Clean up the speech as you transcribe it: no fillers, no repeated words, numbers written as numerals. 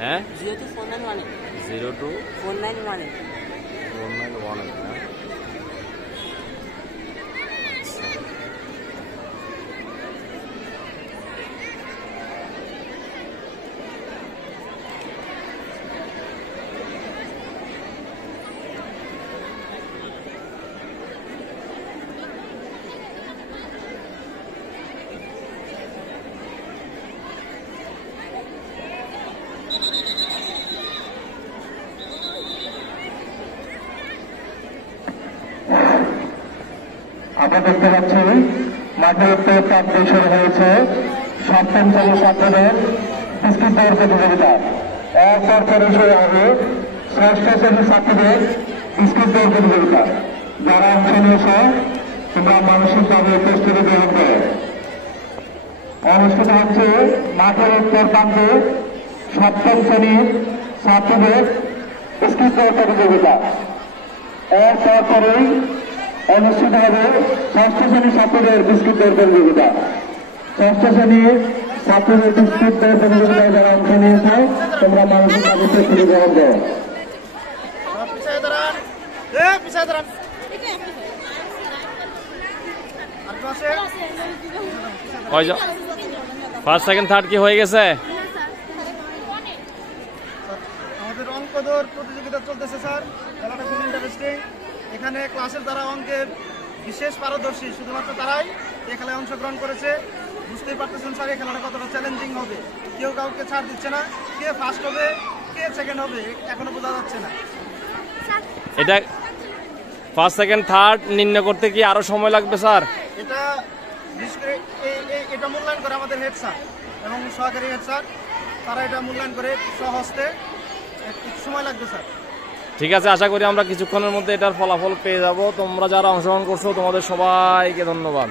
হ্যাঁ 02 491 02 491 আমরা দেখতে পাচ্ছি মাঠের উত্তর প্রান্তে শুরু হয়েছে সপ্তম শ্রেণীর ছাত্রদের বিস্কুট দৌড় প্রতিযোগিতা। এরপর করে শুরু হবে ষষ্ঠ শ্রেণীর ছাত্রদের বিস্কুট দৌড় প্রতিযোগিতা। যারা অংশ নিয়েছে তোমরা মানসিকভাবে প্রস্তুতি গ্রহণ করে অনুষ্ঠিত হচ্ছে মাঠের উত্তর প্রান্তে সপ্তম শ্রেণীর ছাত্রদের বিস্কুট দৌড় প্রতিযোগিতা। এরপর করেই অনুষ্ঠিত হবে ষষ্ঠ শ্রেণীর ছাত্রদের বিস্কুট দৌড় প্রতিযোগিতা। ষষ্ঠ শ্রেণীর ছাত্রদের বিস্কুট দৌড় প্রতিযোগিতায় যারা অংশ নিয়েছে তোমরা মানসিকভাবে প্রস্তুতি গ্রহণ করো। ফার্স্ট সেকেন্ড থার্ড কি হয়ে গেছে? আমাদের অঙ্ক দৌড় প্রতিযোগিতা চলতেছে স্যার। খেলাটা খুব ইন্টারেস্টিং। এখানে ক্লাসের যারা অঙ্কে বিশেষ পারদর্শী শুধুমাত্র তারাই এই খেলায় অংশগ্রহণ করেছে। বুঝতেই পারতেছেন স্যার এই খেলাটা কতটা চ্যালেঞ্জিং হবে। কেউ কাউকে ছাড় দিচ্ছে না। কে ফার্স্ট হবে কে সেকেন্ড হবে এখনো বোঝা যাচ্ছে না। এটা ফার্স্ট সেকেন্ড থার্ড নির্ণয় করতে কি আরো সময় লাগবে স্যার? এটা বিশেষ করে এটা মূল্যায়ন করে আমাদের হেড স্যার এবং সহকারী হেড স্যার। তারা এটা মূল্যায়ন করে স্বহস্তে। একটু সময় লাগবে স্যার। ঠিক আছে, আশা করি আমরা কিছুক্ষণের মধ্যে এটার ফলাফল পেয়ে যাব। তোমরা যারা অংশগ্রহণ করছো তোমাদের সবাইকে ধন্যবাদ।